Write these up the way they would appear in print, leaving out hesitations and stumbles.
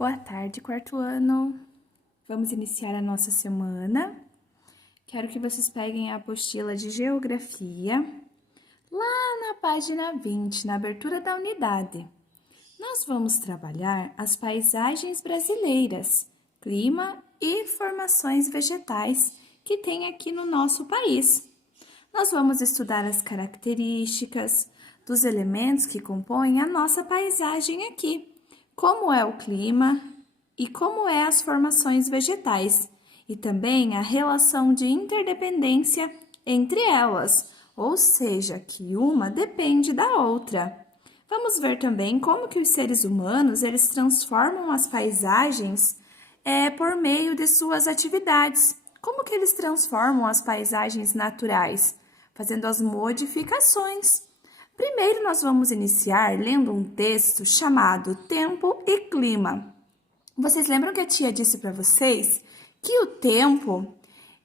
Boa tarde, quarto ano. Vamos iniciar a nossa semana. Quero que vocês peguem a apostila de Geografia, lá na página 20, na abertura da unidade. Nós vamos trabalhar as paisagens brasileiras, clima e formações vegetais que tem aqui no nosso país. Nós vamos estudar as características dos elementos que compõem a nossa paisagem aqui, como é o clima e como é as formações vegetais, e também a relação de interdependência entre elas, ou seja, que uma depende da outra. Vamos ver também como que os seres humanos eles transformam as paisagens por meio de suas atividades. Como que eles transformam as paisagens naturais? Fazendo as modificações. Primeiro, nós vamos iniciar lendo um texto chamado Tempo e Clima. Vocês lembram que a tia disse para vocês que o tempo,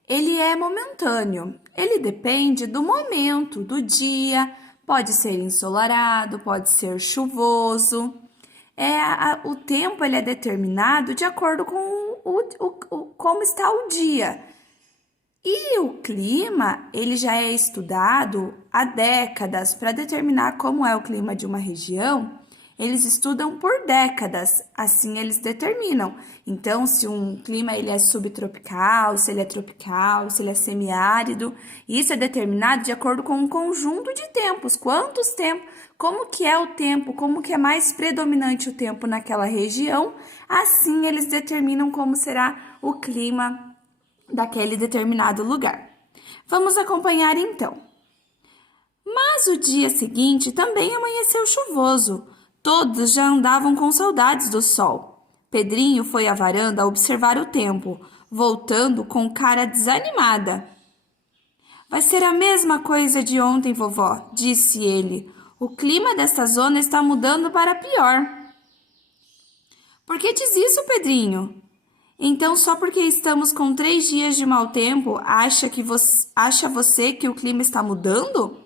ele é momentâneo. Ele depende do momento, do dia. Pode ser ensolarado, pode ser chuvoso. O tempo ele é determinado de acordo com como está o dia. E o clima, ele já é estudado há décadas para determinar como é o clima de uma região. Eles estudam por décadas, assim eles determinam. Então, se um clima ele é subtropical, se ele é tropical, se ele é semiárido, isso é determinado de acordo com um conjunto de tempos. Quantos tempos, como que é o tempo, como que é mais predominante o tempo naquela região, assim eles determinam como será o clima daquele determinado lugar. Vamos acompanhar então. Mas o dia seguinte também amanheceu chuvoso. Todos já andavam com saudades do sol. Pedrinho foi à varanda observar o tempo, voltando com cara desanimada. Vai ser a mesma coisa de ontem, vovó, disse ele. O clima desta zona está mudando para pior. Por que diz isso, Pedrinho? Então, só porque estamos com 3 dias de mau tempo, acha você que o clima está mudando?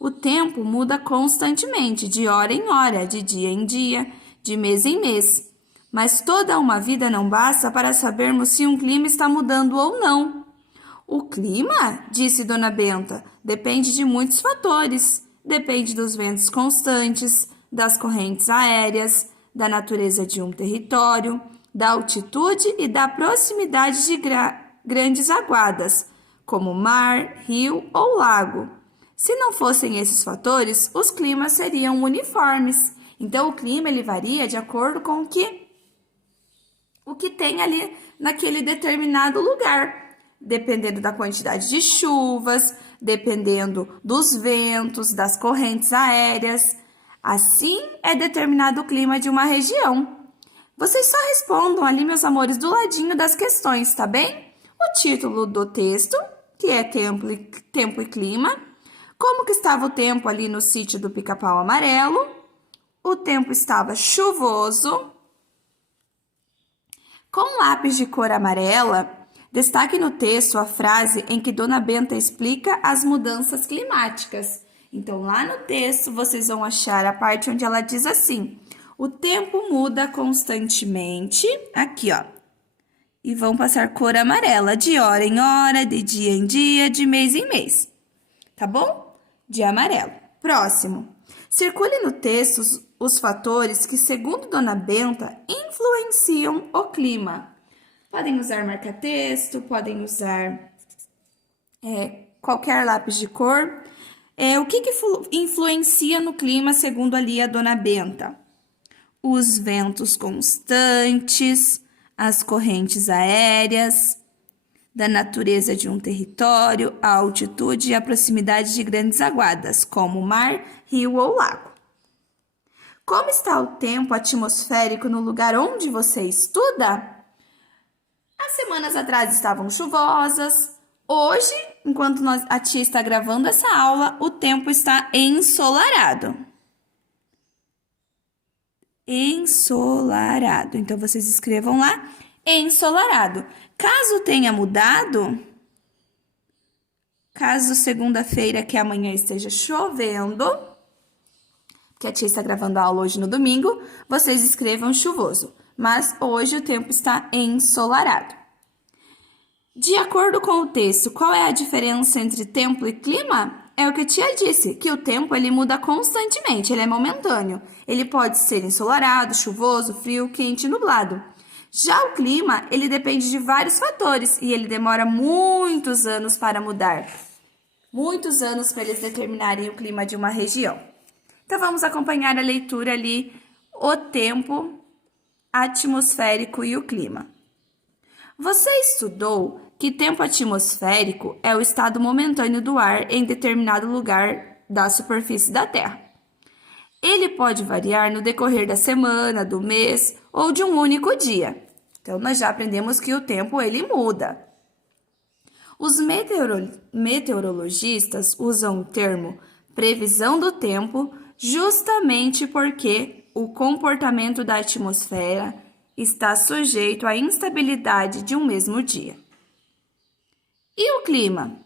O tempo muda constantemente, de hora em hora, de dia em dia, de mês em mês. Mas toda uma vida não basta para sabermos se um clima está mudando ou não. O clima, disse Dona Benta, depende de muitos fatores. Depende dos ventos constantes, das correntes aéreas, da natureza de um território, da altitude e da proximidade de grandes aguadas, como mar, rio ou lago. Se não fossem esses fatores, os climas seriam uniformes. Então, o clima ele varia de acordo com o que tem ali naquele determinado lugar, dependendo da quantidade de chuvas, dependendo dos ventos, das correntes aéreas. Assim é determinado o clima de uma região. Vocês só respondam ali, meus amores, do ladinho das questões, tá bem? O título do texto, que é Tempo e Clima. Como que estava o tempo ali no sítio do Pica-Pau Amarelo? O tempo estava chuvoso. Com lápis de cor amarela, destaque no texto a frase em que Dona Benta explica as mudanças climáticas. Então, lá no texto, vocês vão achar a parte onde ela diz assim: o tempo muda constantemente, aqui ó, e vão passar cor amarela, de hora em hora, de dia em dia, de mês em mês, tá bom? De amarelo. Próximo. Circule no texto os fatores que, segundo Dona Benta, influenciam o clima. Podem usar marca-texto, podem usar qualquer lápis de cor. O que influencia no clima, segundo ali a Dona Benta? Os ventos constantes, as correntes aéreas, da natureza de um território, a altitude e a proximidade de grandes aguadas, como mar, rio ou lago. Como está o tempo atmosférico no lugar onde você estuda? As semanas atrás estavam chuvosas. Hoje, enquanto a tia está gravando essa aula, o tempo está ensolarado. Ensolarado. Então, vocês escrevam lá, ensolarado. Caso tenha mudado, caso segunda-feira que amanhã esteja chovendo, porque a tia está gravando a aula hoje no domingo, vocês escrevam chuvoso. mas hoje o tempo está ensolarado. De acordo com o texto, qual é a diferença entre tempo e clima? É o que a tia disse, que o tempo ele muda constantemente, ele é momentâneo. Ele pode ser ensolarado, chuvoso, frio, quente, nublado. Já o clima, ele depende de vários fatores e ele demora muitos anos para mudar. Muitos anos para eles determinarem o clima de uma região. Então vamos acompanhar a leitura ali, o tempo atmosférico e o clima. Você estudou que tempo atmosférico é o estado momentâneo do ar em determinado lugar da superfície da Terra. Ele pode variar no decorrer da semana, do mês ou de um único dia. Então, nós já aprendemos que o tempo ele muda. Os meteorologistas usam o termo previsão do tempo justamente porque o comportamento da atmosfera está sujeito à instabilidade de um mesmo dia. E o clima?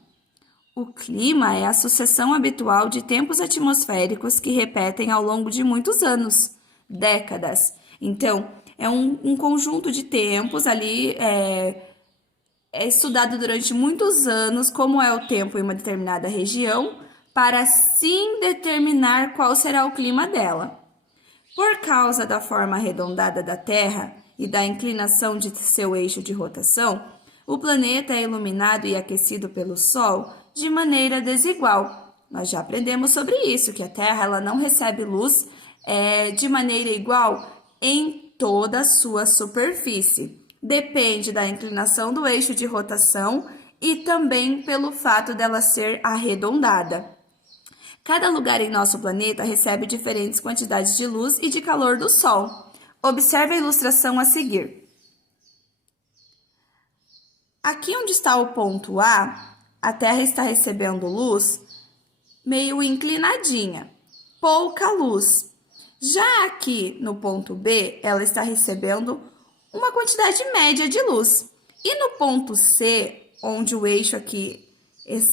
O clima é a sucessão habitual de tempos atmosféricos que repetem ao longo de muitos anos, décadas. Então, é um conjunto de tempos ali, é estudado durante muitos anos como é o tempo em uma determinada região, para sim determinar qual será o clima dela. Por causa da forma arredondada da Terra e da inclinação de seu eixo de rotação, o planeta é iluminado e aquecido pelo Sol de maneira desigual. Nós já aprendemos sobre isso, que a Terra ela não recebe luz de maneira igual em toda a sua superfície. Depende da inclinação do eixo de rotação e também pelo fato dela ser arredondada. Cada lugar em nosso planeta recebe diferentes quantidades de luz e de calor do Sol. Observe a ilustração a seguir. Aqui onde está o ponto a Terra está recebendo luz meio inclinadinha, pouca luz. Já aqui no ponto B, ela está recebendo uma quantidade média de luz. E no ponto C, onde o eixo aqui,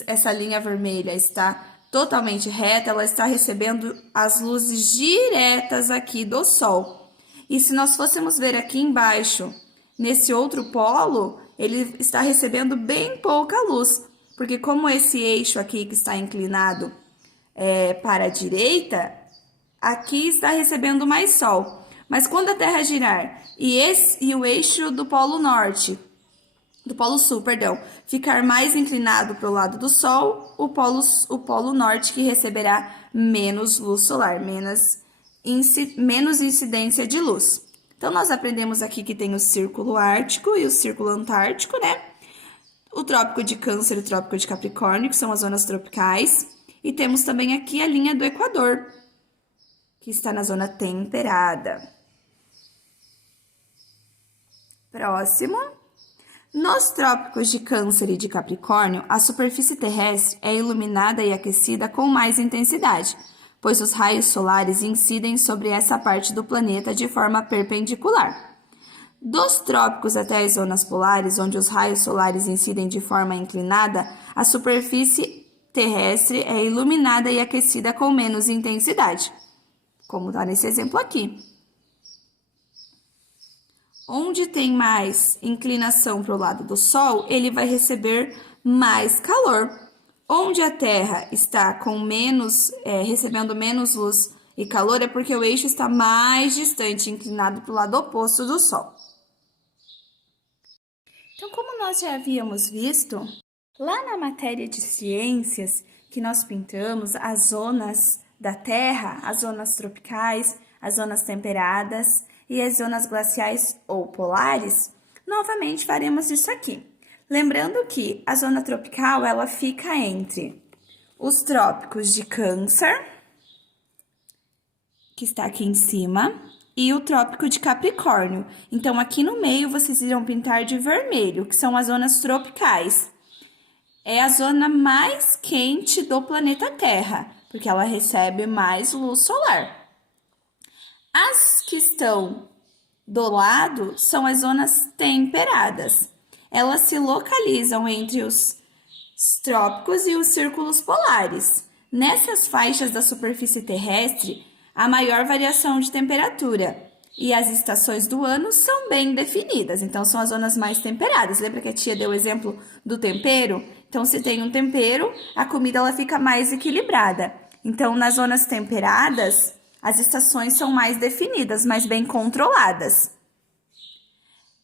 essa linha vermelha está totalmente reta, ela está recebendo as luzes diretas aqui do Sol. E se nós fôssemos ver aqui embaixo, nesse outro polo, ele está recebendo bem pouca luz, porque como esse eixo aqui que está inclinado para a direita, aqui está recebendo mais Sol. Mas quando a Terra girar e o eixo do polo norte, do polo sul, perdão, ficar mais inclinado para o lado do Sol, o polo norte que receberá menos luz solar, menos incidência de luz. Então, nós aprendemos aqui que tem o Círculo Ártico e o Círculo Antártico, né? O Trópico de Câncer e o Trópico de Capricórnio, que são as zonas tropicais. E temos também aqui a linha do Equador, que está na zona temperada. Próximo. Nos trópicos de Câncer e de Capricórnio, a superfície terrestre é iluminada e aquecida com mais intensidade, pois os raios solares incidem sobre essa parte do planeta de forma perpendicular. Dos trópicos até as zonas polares, onde os raios solares incidem de forma inclinada, a superfície terrestre é iluminada e aquecida com menos intensidade, como está nesse exemplo aqui. Onde tem mais inclinação para o lado do Sol, ele vai receber mais calor. Onde a Terra está com recebendo menos luz e calor, é porque o eixo está mais distante, inclinado para o lado oposto do Sol. Então, como nós já havíamos visto, lá na matéria de ciências, que nós pintamos as zonas da Terra, as zonas tropicais, as zonas temperadas e as zonas glaciais ou polares, novamente faremos isso aqui. Lembrando que a zona tropical, ela fica entre os trópicos de Câncer, que está aqui em cima, e o trópico de Capricórnio. Então, aqui no meio, vocês irão pintar de vermelho, que são as zonas tropicais. É a zona mais quente do planeta Terra, porque ela recebe mais luz solar. As que estão do lado são as zonas temperadas. Elas se localizam entre os trópicos e os círculos polares. Nessas faixas da superfície terrestre, há maior variação de temperatura. e as estações do ano são bem definidas. Então, são as zonas mais temperadas. Lembra que a tia deu o exemplo do tempero? Então, se tem um tempero, a comida ela fica mais equilibrada. Então, nas zonas temperadas, as estações são mais definidas, mais bem controladas.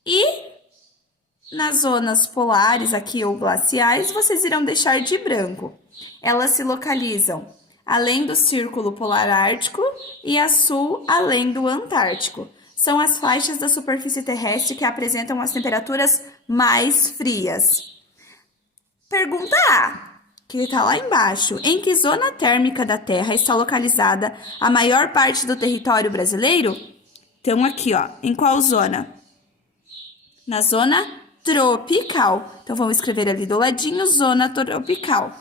E nas zonas polares aqui ou glaciais, vocês irão deixar de branco. Elas se localizam além do Círculo Polar Ártico e a sul além do Antártico. São as faixas da superfície terrestre que apresentam as temperaturas mais frias. Pergunta A, que está lá embaixo. Em que zona térmica da Terra está localizada a maior parte do território brasileiro? Então, aqui, ó, em qual zona? Na zona tropical. Então, vamos escrever ali do ladinho, zona tropical.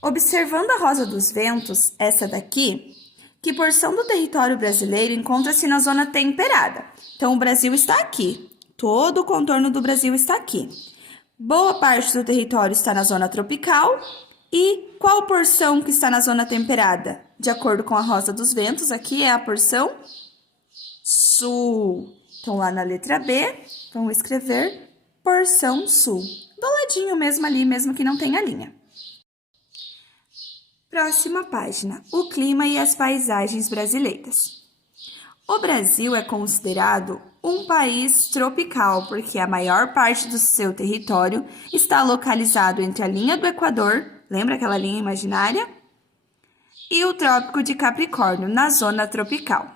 Observando a rosa dos ventos, essa daqui, que porção do território brasileiro encontra-se na zona temperada? Então, o Brasil está aqui. Todo o contorno do Brasil está aqui. Boa parte do território está na zona tropical. E qual porção que está na zona temperada? De acordo com a rosa dos ventos, aqui é a porção sul. Então, lá na letra B, vamos escrever porção sul. Do ladinho mesmo ali, mesmo que não tenha linha. Próxima página. O clima e as paisagens brasileiras. O Brasil é considerado um país tropical, porque a maior parte do seu território está localizado entre a linha do Equador, lembra aquela linha imaginária? E o Trópico de Capricórnio, na zona tropical.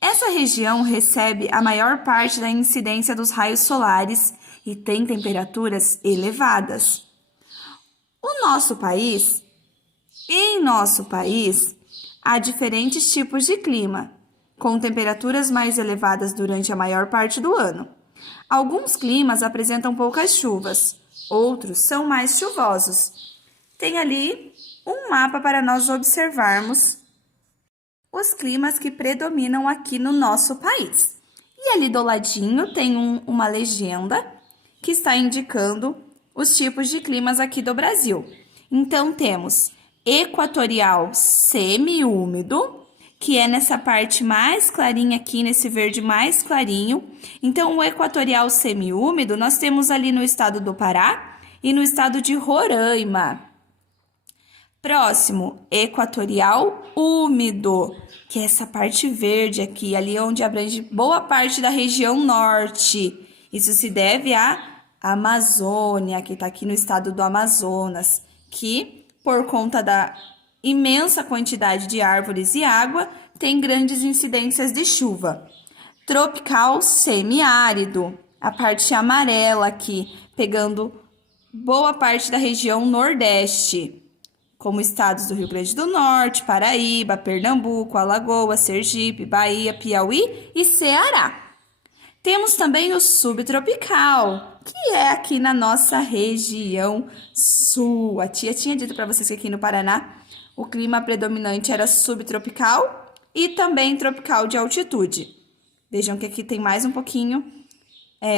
Essa região recebe a maior parte da incidência dos raios solares e tem temperaturas elevadas. Em nosso país, há diferentes tipos de clima, com temperaturas mais elevadas durante a maior parte do ano. Alguns climas apresentam poucas chuvas, outros são mais chuvosos. Tem ali um mapa para nós observarmos os climas que predominam aqui no nosso país. E ali do ladinho tem uma legenda que está indicando os tipos de climas aqui do Brasil. Então, temos equatorial semiúmido, que é nessa parte mais clarinha aqui, nesse verde mais clarinho. Então, o equatorial semiúmido nós temos ali no estado do Pará e no estado de Roraima. Próximo, equatorial úmido, que é essa parte verde aqui, ali onde abrange boa parte da região norte. Isso se deve à Amazônia, que está aqui no estado do Amazonas, que, por conta da imensa quantidade de árvores e água, tem grandes incidências de chuva. Tropical semiárido, a parte amarela aqui, pegando boa parte da região nordeste, como estados do Rio Grande do Norte, Paraíba, Pernambuco, Alagoas, Sergipe, Bahia, Piauí e Ceará. Temos também o subtropical, que é aqui na nossa região sul. A tia tinha dito para vocês que aqui no Paraná o clima predominante era subtropical e também tropical de altitude. Vejam que aqui tem mais um pouquinho,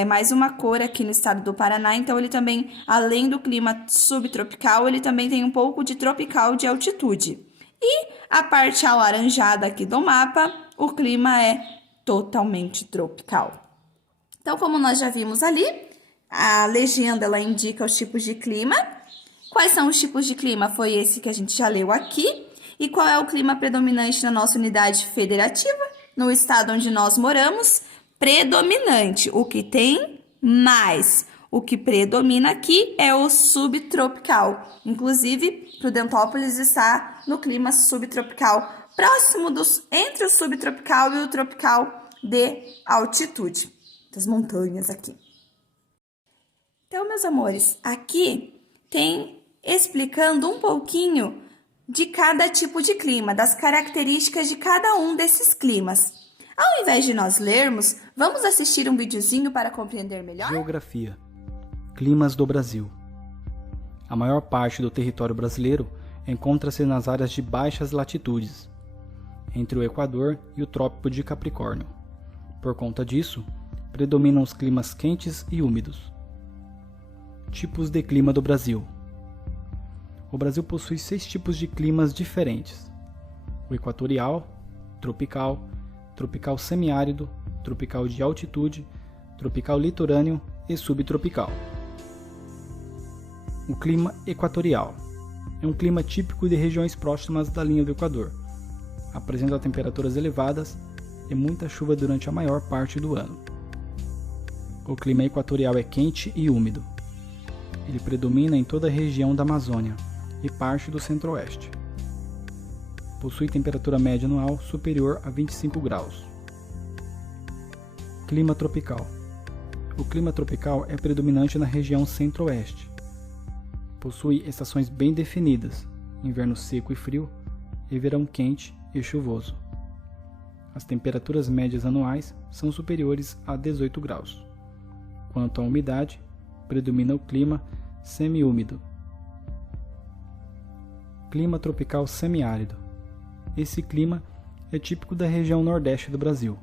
mais uma cor aqui no estado do Paraná. Então, ele também, além do clima subtropical, ele também tem um pouco de tropical de altitude. E a parte alaranjada aqui do mapa, o clima é totalmente tropical. Então, como nós já vimos ali, a legenda ela indica os tipos de clima. Quais são os tipos de clima? Foi esse que a gente já leu aqui. E qual é o clima predominante na nossa unidade federativa? No estado onde nós moramos, predominante. O que tem mais? O que predomina aqui é o subtropical. Inclusive, Prudentópolis está no clima subtropical, próximo entre o subtropical e o tropical de altitude. Das montanhas aqui. Então, meus amores, aqui tem explicando um pouquinho de cada tipo de clima, das características de cada um desses climas. Ao invés de nós lermos, vamos assistir um videozinho para compreender melhor? Geografia. Climas do Brasil. A maior parte do território brasileiro encontra-se nas áreas de baixas latitudes, entre o Equador e o Trópico de Capricórnio. Por conta disso, predominam os climas quentes e úmidos. Tipos de clima do Brasil. O Brasil possui 6 tipos de climas diferentes: o equatorial, tropical, tropical semiárido, tropical de altitude, tropical litorâneo e subtropical. O clima equatorial é um clima típico de regiões próximas da linha do Equador. Apresenta temperaturas elevadas e muita chuva durante a maior parte do ano. O clima equatorial é quente e úmido. Ele predomina em toda a região da Amazônia e parte do centro-oeste. Possui temperatura média anual superior a 25 graus. Clima tropical. O clima tropical é predominante na região centro-oeste. Possui estações bem definidas, inverno seco e frio, e verão quente e chuvoso. As temperaturas médias anuais são superiores a 18 graus. Quanto à umidade, predomina o clima semiúmido. Clima tropical semiárido. Esse clima é típico da região nordeste do Brasil.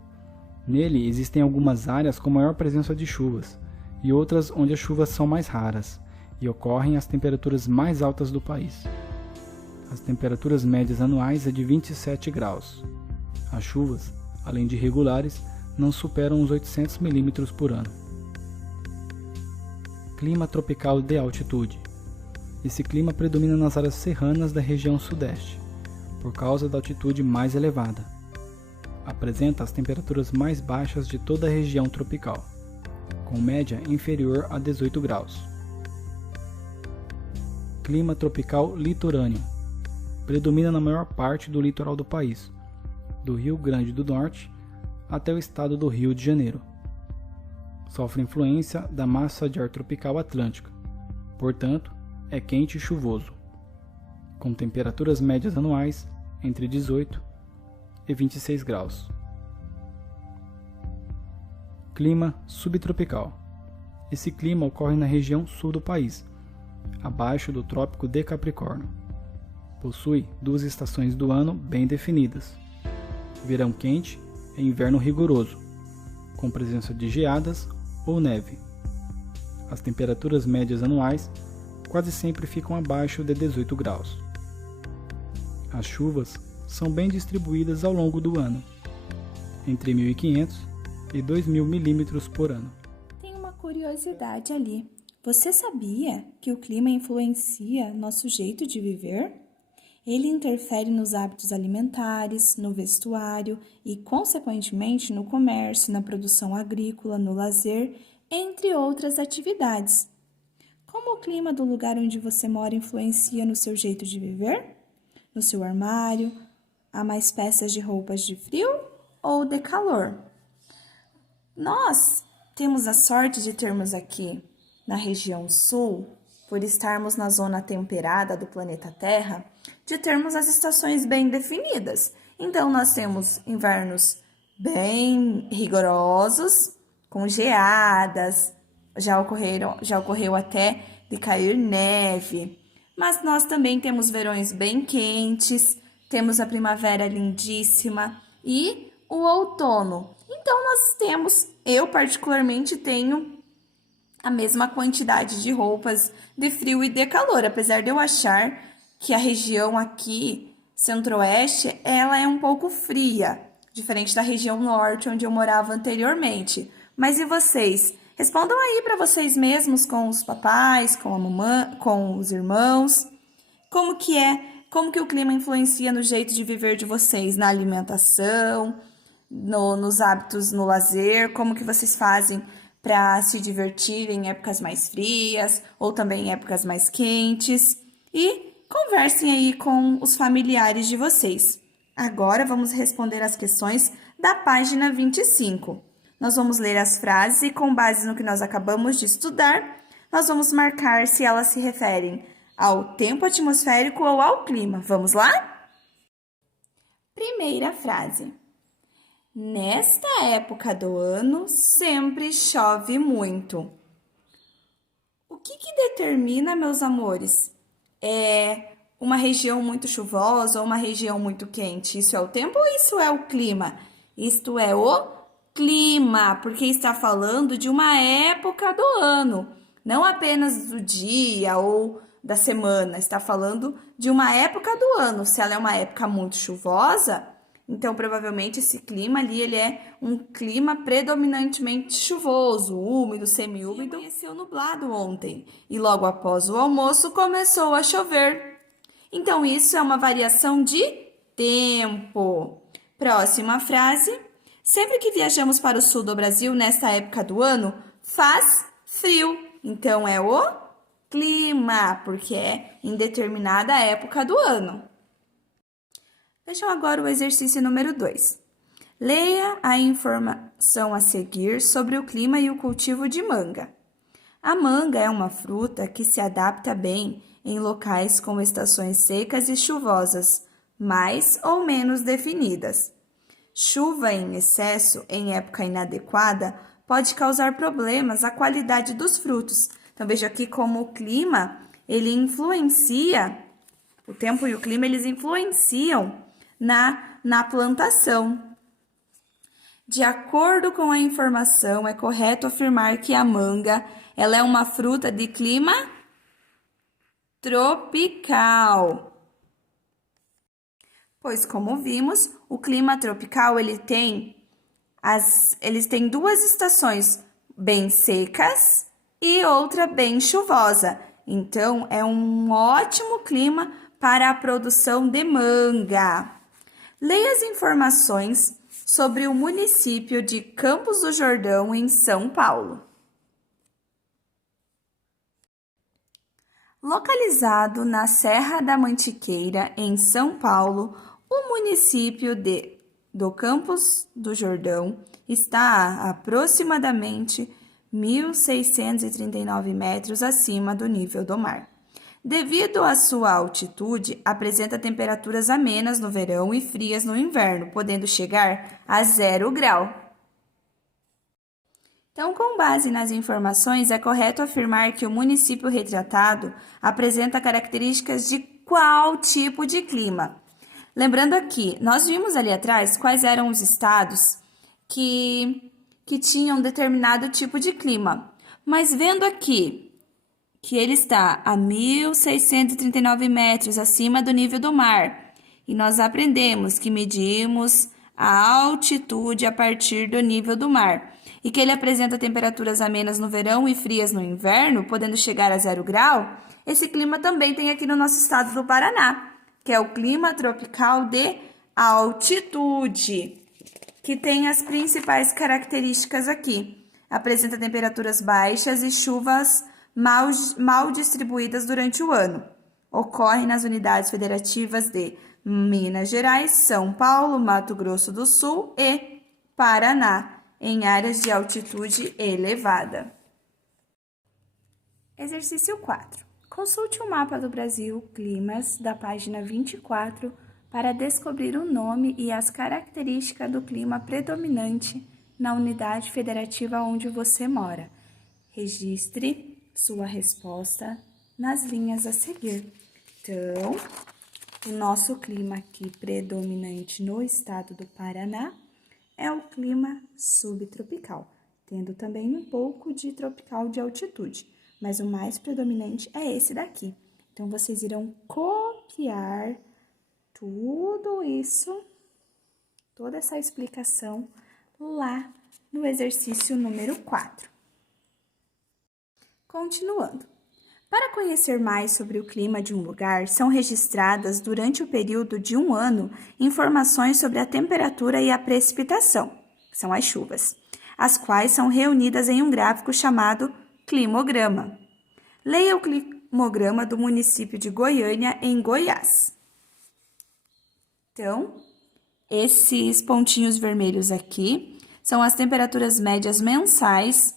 Nele existem algumas áreas com maior presença de chuvas e outras onde as chuvas são mais raras e ocorrem as temperaturas mais altas do país. As temperaturas médias anuais é de 27 graus. As chuvas, além de regulares, não superam os 800 milímetros por ano. Clima tropical de altitude. Esse clima predomina nas áreas serranas da região sudeste, por causa da altitude mais elevada. Apresenta as temperaturas mais baixas de toda a região tropical, com média inferior a 18 graus. Clima tropical litorâneo. Predomina na maior parte do litoral do país, do Rio Grande do Norte até o estado do Rio de Janeiro. Sofre influência da massa de ar tropical atlântica, portanto, é quente e chuvoso, com temperaturas médias anuais entre 18 e 26 graus. Clima subtropical. Esse clima ocorre na região sul do país, abaixo do Trópico de Capricórnio. Possui 2 estações do ano bem definidas: verão quente e inverno rigoroso, com presença de geadas ou neve. As temperaturas médias anuais quase sempre ficam abaixo de 18 graus. As chuvas são bem distribuídas ao longo do ano, entre 1.500 e 2.000 milímetros por ano. Tem uma curiosidade ali. Você sabia que o clima influencia nosso jeito de viver? Ele interfere nos hábitos alimentares, no vestuário e, consequentemente, no comércio, na produção agrícola, no lazer, entre outras atividades. Como o clima do lugar onde você mora influencia no seu jeito de viver? No seu armário? Há mais peças de roupas de frio ou de calor? Nós temos a sorte de termos aqui, na região sul, por estarmos na zona temperada do planeta Terra, de termos as estações bem definidas. Então, nós temos invernos bem rigorosos, com geadas, já ocorreu até de cair neve. Mas nós também temos verões bem quentes, temos a primavera lindíssima e o outono. Então, eu particularmente tenho a mesma quantidade de roupas de frio e de calor, apesar de eu achar que a região aqui, centro-oeste, ela é um pouco fria, diferente da região norte, onde eu morava anteriormente. Mas e vocês? Respondam aí para vocês mesmos, com os papais, com a mamãe, com os irmãos. Como que o clima influencia no jeito de viver de vocês, na alimentação, nos hábitos, no lazer? Como que vocês fazem para se divertir em épocas mais frias ou também em épocas mais quentes? E conversem aí com os familiares de vocês. Agora vamos responder as questões da página 25. Nós vamos ler as frases e, com base no que nós acabamos de estudar, nós vamos marcar se elas se referem ao tempo atmosférico ou ao clima. Vamos lá? Primeira frase. Nesta época do ano, sempre chove muito. O que determina, meus amores? É uma região muito chuvosa ou uma região muito quente? Isso é o tempo ou isso é o clima? Isto é o clima, porque está falando de uma época do ano, não apenas do dia ou da semana, está falando de uma época do ano. Se ela é uma época muito chuvosa, Então, provavelmente, esse clima ali, ele é um clima predominantemente chuvoso, úmido, semiúmido. Amanheceu nublado ontem e logo após o almoço começou a chover. Então, isso é uma variação de tempo. Próxima frase. Sempre que viajamos para o sul do Brasil, nesta época do ano, faz frio. Então, é o clima, porque é em determinada época do ano. Vejam agora o exercício número 2. Leia a informação a seguir sobre o clima e o cultivo de manga. A manga é uma fruta que se adapta bem em locais com estações secas e chuvosas, mais ou menos definidas. Chuva em excesso em época inadequada pode causar problemas à qualidade dos frutos. Então, veja aqui como o clima, ele influencia, o tempo e o clima, eles influenciam na plantação. De acordo com a informação, é correto afirmar que a manga, ela é uma fruta de clima tropical. Pois, como vimos, o clima tropical, eles têm duas estações bem secas e outra bem chuvosa. Então, é um ótimo clima para a produção de manga. Leia as informações sobre o município de Campos do Jordão, em São Paulo. Localizado na Serra da Mantiqueira, em São Paulo, o município do Campos do Jordão está a aproximadamente 1.639 metros acima do nível do mar. Devido à sua altitude, apresenta temperaturas amenas no verão e frias no inverno, podendo chegar a 0 grau. Então, com base nas informações, é correto afirmar que o município retratado apresenta características de qual tipo de clima? Lembrando aqui, nós vimos ali atrás quais eram os estados que tinham determinado tipo de clima. Mas vendo aqui que ele está a 1.639 metros acima do nível do mar, e nós aprendemos que medimos a altitude a partir do nível do mar, e que ele apresenta temperaturas amenas no verão e frias no inverno, podendo chegar a 0 grau, esse clima também tem aqui no nosso estado do Paraná, que é o clima tropical de altitude, que tem as principais características aqui. Apresenta temperaturas baixas e chuvas mal distribuídas durante o ano. Ocorre nas unidades federativas de Minas Gerais, São Paulo, Mato Grosso do Sul e Paraná, em áreas de altitude elevada. Exercício 4. Consulte o mapa do Brasil, climas, da página 24, para descobrir o nome e as características do clima predominante na unidade federativa onde você mora. Registre sua resposta nas linhas a seguir. Então, o nosso clima aqui predominante no estado do Paraná é o clima subtropical, tendo também um pouco de tropical de altitude, mas o mais predominante é esse daqui. Então, vocês irão copiar tudo isso, toda essa explicação lá no exercício número 4. Continuando. Para conhecer mais sobre o clima de um lugar, são registradas durante o período de um ano informações sobre a temperatura e a precipitação, que são as chuvas, as quais são reunidas em um gráfico chamado climograma. Leia o climograma do município de Goiânia, em Goiás. Então, esses pontinhos vermelhos aqui são as temperaturas médias mensais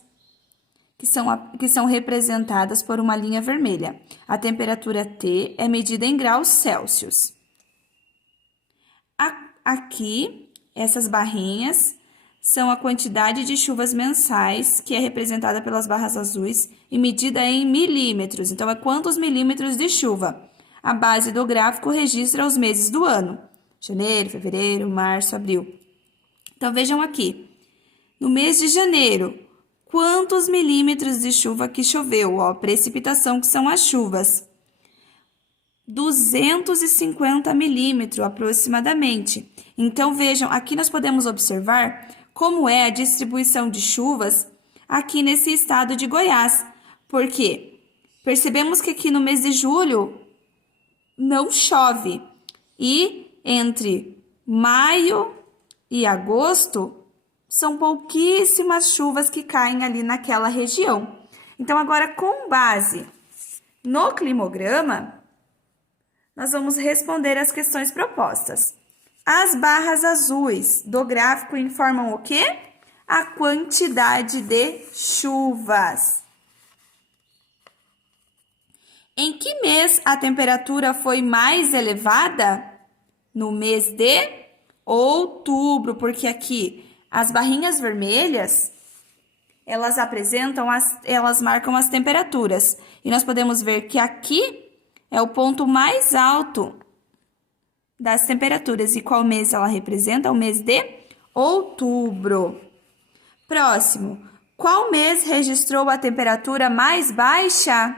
que são representadas por uma linha vermelha. A temperatura T é medida em graus Celsius. Aqui, essas barrinhas são a quantidade de chuvas mensais, que é representada pelas barras azuis e medida em milímetros. Então, é quantos milímetros de chuva. A base do gráfico registra os meses do ano: janeiro, fevereiro, março, abril. Então, vejam aqui. No mês de janeiro, quantos milímetros de chuva que choveu? Ó, precipitação, que são as chuvas. 250 milímetros aproximadamente. Então, vejam, aqui nós podemos observar como é a distribuição de chuvas aqui nesse estado de Goiás. Por quê? Percebemos que aqui no mês de julho não chove e entre maio e agosto são pouquíssimas chuvas que caem ali naquela região. Então, agora, com base no climograma, nós vamos responder as questões propostas. As barras azuis do gráfico informam o quê? A quantidade de chuvas. Em que mês a temperatura foi mais elevada? No mês de outubro, porque aqui as barrinhas vermelhas, elas marcam as temperaturas. E nós podemos ver que aqui é o ponto mais alto das temperaturas. E qual mês ela representa? O mês de outubro. Próximo. Qual mês registrou a temperatura mais baixa?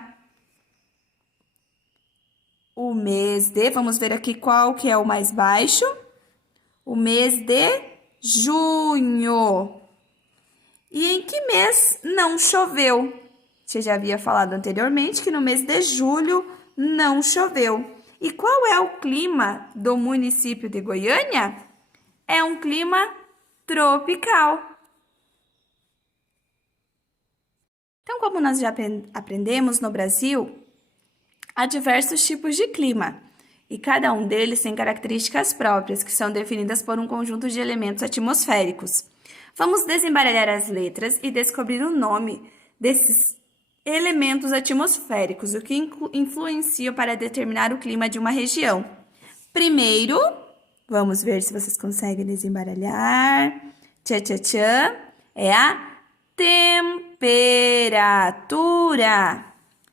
O mês de... Vamos ver aqui qual que é o mais baixo. O mês de junho. E em que mês não choveu? Você já havia falado anteriormente que no mês de julho não choveu. E qual é o clima do município de Goiânia? É um clima tropical. Então, como nós já aprendemos, no Brasil, há diversos tipos de clima. E cada um deles tem características próprias, que são definidas por um conjunto de elementos atmosféricos. Vamos desembaralhar as letras e descobrir o nome desses elementos atmosféricos, o que influencia para determinar o clima de uma região. Primeiro, vamos ver se vocês conseguem desembaralhar. É a temperatura.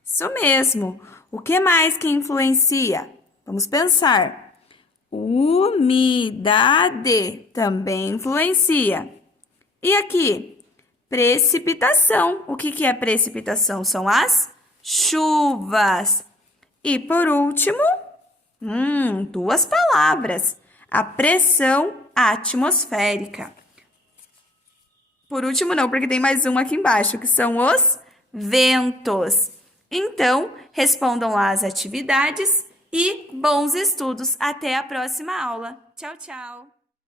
Isso mesmo. O que mais que influencia? Vamos pensar. Umidade também influencia. E aqui? Precipitação. O que é precipitação? São as chuvas. E por último, duas palavras. A pressão atmosférica. Por último não, porque tem mais uma aqui embaixo, que são os ventos. Então, respondam lá as atividades e bons estudos. Até a próxima aula. Tchau, tchau!